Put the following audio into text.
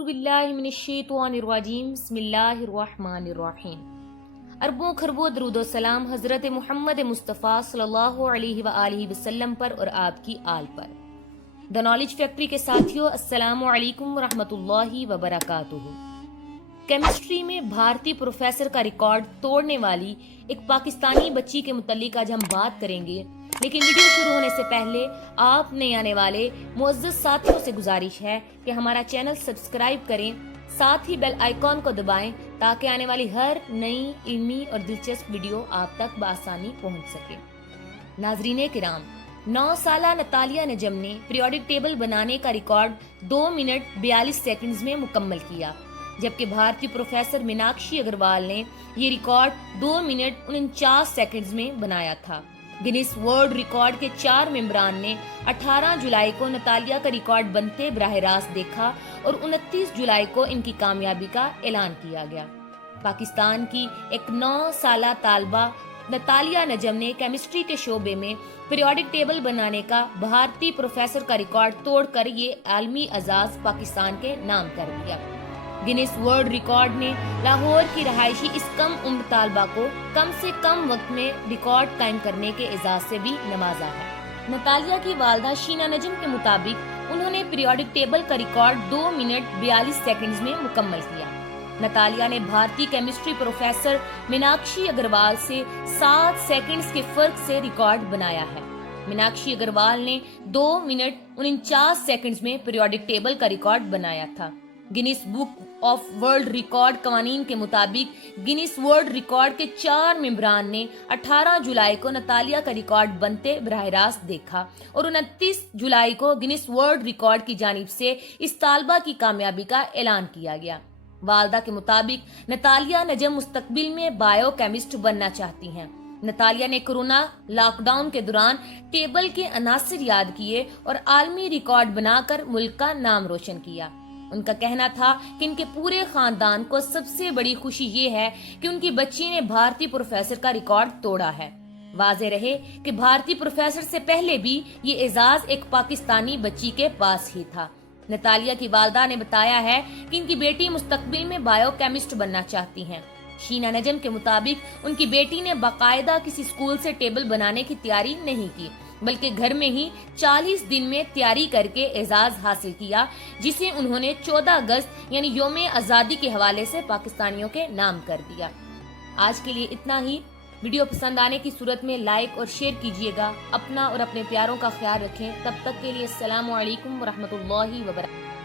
اعوذ باللہ من الشیطان الرجیم بسم اللہ الرحمن الرحیم۔ اربوں خربوں درود و سلام حضرت محمد مصطفیٰ صلی اللہ علیہ وآلہ وسلم پر اور آپ کی آل پر۔ دا نالج فیکٹری کے ساتھیوں، السلام علیکم ورحمۃ اللہ وبرکاتہ۔ کیمسٹری میں بھارتی پروفیسر کا ریکارڈ توڑنے والی ایک پاکستانی بچی کے متعلق آج ہم بات کریں گے، لیکن ویڈیو شروع ہونے سے پہلے آپ نئے آنے والے معزز ساتھیوں سے گزارش ہے کہ ہمارا چینل سبسکرائب کریں، ساتھ ہی بیل آئیکن کو دبائیں تاکہ آنے والی ہر نئی علمی اور دلچسپ ویڈیو آپ تک بآسانی پہنچ سکے۔ ناظرین کرام، 9 سالہ نتالیہ نجم نے پیریوڈک ٹیبل بنانے کا ریکارڈ 2 منٹ 42 سیکنڈز میں مکمل کیا، جبکہ بھارتی پروفیسر میناکشی اگروال نے یہ ریکارڈ 2 منٹ 49 سیکنڈز میں بنایا تھا۔ گنیس ورلڈ ریکارڈ کے 4 ممبران نے 18 جولائی کو نتالیہ کا ریکارڈ بنتے براہ راست دیکھا اور 29 جولائی کو ان کی کامیابی کا اعلان کیا گیا۔ پاکستان کی ایک 9 سالہ طالبہ نتالیہ نجم نے کیمسٹری کے شعبے میں پیریوڈک ٹیبل بنانے کا بھارتی پروفیسر کا ریکارڈ توڑ کر یہ عالمی اعزاز پاکستان کے نام کر دیا۔ گنیس ورلڈ ریکارڈ نے لاہور کی رہائشی اس کم عمر طالبہ کو کم سے کم وقت میں ریکارڈ قائم کرنے کے اعزاز سے بھی نوازا ہے۔ نتالیہ کی والدہ شینا نجم کے مطابق انہوں نے پیریوڈک ٹیبل کا ریکارڈ 2 منٹ 42 سیکنڈز میں مکمل کیا۔ نتالیہ نے بھارتی کیمسٹری پروفیسر میناکشی اگروال سے 7 سیکنڈز کے فرق سے ریکارڈ بنایا ہے۔ میناکشی اگروال نے 2 منٹ 49 سیکنڈز میں پیریوڈک ٹیبل کا ریکارڈ بنایا تھا۔ Guinness book of world record قوانین کے مطابق گنیس ورلڈ ریکارڈ کے 4 ممبران نے 18 جولائی کو نتالیہ کا ریکارڈ بنتے براہ راست دیکھا اور 29 جولائی کو گنیس ورلڈ ریکارڈ کی جانب سے اس طالبہ کی کامیابی کا اعلان کیا گیا۔ والدہ کے مطابق نتالیہ نجم مستقبل میں بائیو کیمسٹ بننا چاہتی ہیں۔ نتالیہ نے کورونا لاک ڈاؤن کے دوران ٹیبل کے عناصر یاد کیے اور عالمی ریکارڈ بنا کر ملک کا نام روشن کیا۔ ان کا کہنا تھا کہ ان کے پورے خاندان کو سب سے بڑی خوشی یہ ہے کہ ان کی بچی نے بھارتی پروفیسر کا ریکارڈ توڑا ہے۔ واضح رہے کہ بھارتی پروفیسر سے پہلے بھی یہ اعزاز ایک پاکستانی بچی کے پاس ہی تھا۔ نتالیہ کی والدہ نے بتایا ہے کہ ان کی بیٹی مستقبل میں بائیو کیمسٹ بننا چاہتی ہیں۔ شینا نجم کے مطابق ان کی بیٹی نے باقاعدہ کسی اسکول سے ٹیبل بنانے کی تیاری نہیں کی، بلکہ گھر میں ہی 40 دن میں تیاری کر کے اعزاز حاصل کیا، جسے انہوں نے 14 اگست یعنی یوم آزادی کے حوالے سے پاکستانیوں کے نام کر دیا۔ آج کے لیے اتنا ہی۔ ویڈیو پسند آنے کی صورت میں لائک اور شیئر کیجیے گا۔ اپنا اور اپنے پیاروں کا خیال رکھیں۔ تب تک کے لیے السلام علیکم ورحمۃ اللہ وبرکاتہ۔